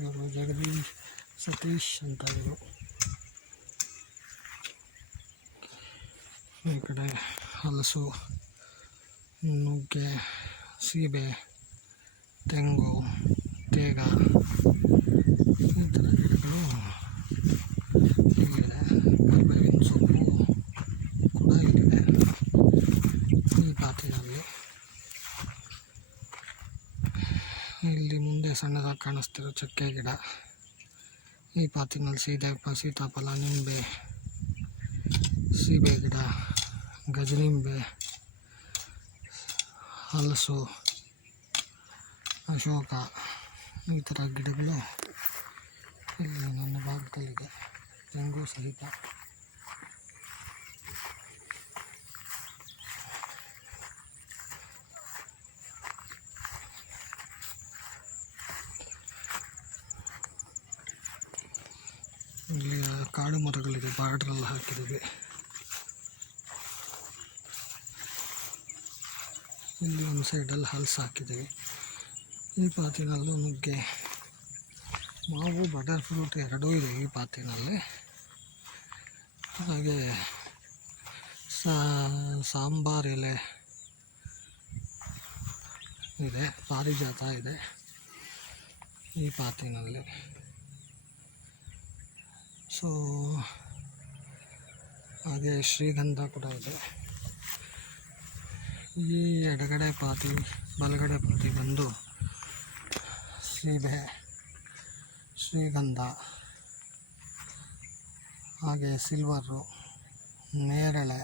ಇವರು ಜಗದೀಶ್ ಸತೀಶ್ ಅಂತ ಇವರು. ಈ ಕಡೆ ಹಲಸು, ನುಗ್ಗೆ, ಸೀಬೆ, ತೆಂಗು, ತೇಗ ಈ ಥರ ಗಿಡಗಳು ಇಲ್ಲಿದೆ. ಕರಿಬೇವಿನ ಸೊಪ್ಪು ಕೂಡ ಇಲ್ಲಿದೆ ಈ ಪಾತಿನಲ್ಲಿ. ಇಲ್ಲಿ ಮುಂದೆ ಸಣ್ಣದಾಗಿ ಕಾಣಿಸ್ತಿರೋ ಚಕ್ಕೆ ಗಿಡ. ಈ ಪಾತಿನಲ್ಲಿ ಸೀತಾಫಲ, ನಿಂಬೆ, ಸೀಬೆ ಗಿಡ, ಗಜನಿಂಬೆ, ಹಲಸು, ಅಶೋಕ ಈ ಥರ ಗಿಡಗಳು ಇಲ್ಲಿ ನನ್ನ ಭಾಗದಲ್ಲಿದೆ. ತೆಂಗು ಸಹಿತ. ಇಲ್ಲಿ ಕಾಡು ಮರಗಳಿದೆ, ಬಾರ್ಡ್ರಲ್ಲಿ ಹಾಕಿದ್ದೀವಿ. ಇಲ್ಲಿ ಒಂದು ಸೈಡಲ್ಲಿ ಹಲಸು ಹಾಕಿದ್ದೀವಿ. ಈ ಪಾತಿನಲ್ಲೂ ನುಗ್ಗೆ, ಮಾವು, ಬಟರ್ ಫ್ರೂಟ್ ಎರಡೂ ಇದೆ ಈ ಪಾತಿನಲ್ಲಿ. ಹಾಗೆ ಸಾಂಬಾರ್ ಎಲೆ ಇದೆ, ಪಾರಿಜಾತ ಇದೆ ಈ ಪಾತಿನಲ್ಲಿ. ಸೊ ಹಾಗೆ ಶ್ರೀಗಂಧ ಕೂಡ ಇದೆ. ಈ ಎಡಗಡೆ ಪಾತಿ, ಬಲಗಡೆ ಪಾತಿ ಬಂದು ಸೀಬೆ, ಶ್ರೀಗಂಧ, ಹಾಗೆ ಸಿಲ್ವರು, ನೇರಳೆ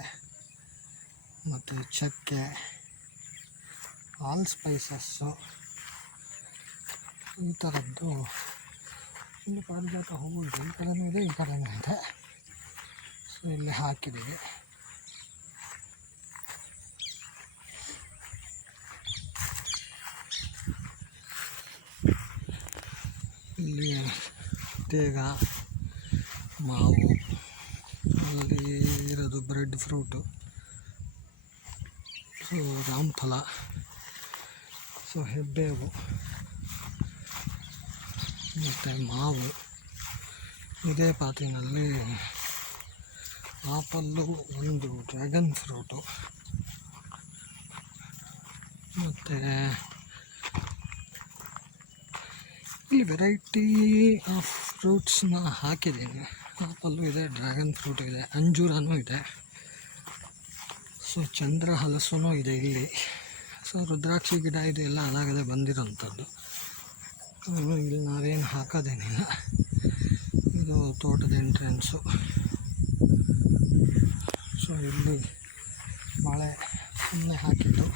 ಮತ್ತು ಚಕ್ಕೆ, ಆಲ್ ಸ್ಪೈಸಸ್ಸು ಈ ಥರದ್ದು. ಇಲ್ಲಿ ಪಾರಿಜಾತ ಹೂವು ಇದೆ, ಈ ಕಡೆನೂ ಇದೆ, ಈ ಕಡೆನೂ ಇದೆ. ಸೊ ಇಲ್ಲಿ ಹಾಕಿದ್ದೀವಿ. ಇಲ್ಲಿ ತೇಗ, ಮಾವು, ಅಲ್ಲಿ ಇರೋದು ಬ್ರೆಡ್ ಫ್ರೂಟು, ಸೊ ರಾಮಫಲ, ಸೊ ಹೆಬ್ಬೇವು ಮತ್ತು ಮಾವು. ಇದೇ ಪಾತಿನಲ್ಲಿ ಆಪಲ್ಲು, ಒಂದು ಡ್ರ್ಯಾಗನ್ ಫ್ರೂಟು ಮತ್ತು ಇಲ್ಲಿ ವೆರೈಟಿ ಆಫ್ ಫ್ರೂಟ್ಸ್ನ ಹಾಕಿದ್ದೀನಿ. ಆಪಲ್ಲು ಇದೆ, ಡ್ರ್ಯಾಗನ್ ಫ್ರೂಟ್ ಇದೆ, ಅಂಜೂರನೂ ಇದೆ. ಸೊ ಚಂದ್ರ ಹಲಸೂ ಇದೆ ಇಲ್ಲಿ. ಸೊ ರುದ್ರಾಕ್ಷಿ ಗಿಡ ಇದು ಎಲ್ಲ ಅದಾಗದೆ ಬಂದಿರೋಂಥದ್ದು. ಇಲ್ಲಿ ನಾವೇನು ಹಾಕೋದೇನಿಲ್ಲ. ಇದು ತೋಟದ ಎಂಟ್ರೆನ್ಸು. ಸೊ ಇಲ್ಲಿ ಮಳೆ ಸುಮ್ಮನೆ ಹಾಕಿದ್ದು.